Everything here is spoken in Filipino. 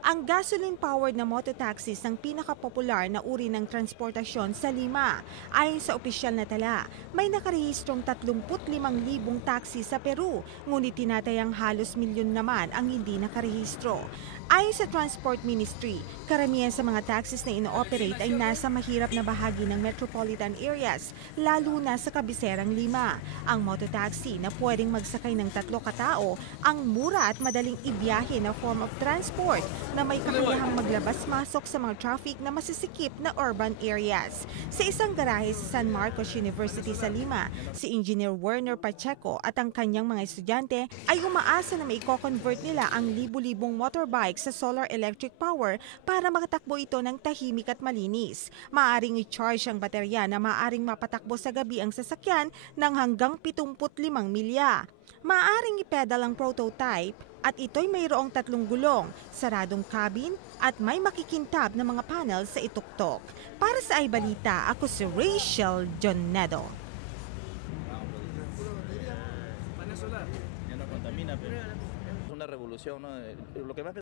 Ang gasoline-powered na mototaxis ang pinakapopular na uri ng transportasyon sa Lima. Ayon sa opisyal na tala, may nakarehistrong 35,000 taxi sa Peru, ngunit tinatayang halos milyon naman ang hindi nakarehistro. Ayon sa Transport Ministry, karamihan sa mga taxis na ino-operate ay nasa mahirap na bahagi ng metropolitan areas, lalo na sa kabiserang Lima. Ang mototaxi na pwedeng magsakay ng 3 katao, ang mura at madaling ibiyahe na form of transport na may kakayahang maglabas-masok sa mga traffic na masisikip na urban areas. Sa isang garahe sa San Marcos University sa Lima, si Engineer Werner Pacheco at ang kanyang mga estudyante ay umaasa na maiko-convert nila ang libu-libong motorbike sa solar electric power para makatakbo ito ng tahimik at malinis. Maaring i-charge ang baterya na maaring mapatakbo sa gabi ang sasakyan ng hanggang 75 milya. Maaring i-pedal ang prototype at ito'y mayroong 3 gulong, saradong cabin at may makikintab na mga panel sa ituktok. Para sa iBalita, ako si Rachel Jonedo. Una revolución, ¿no? Lo que más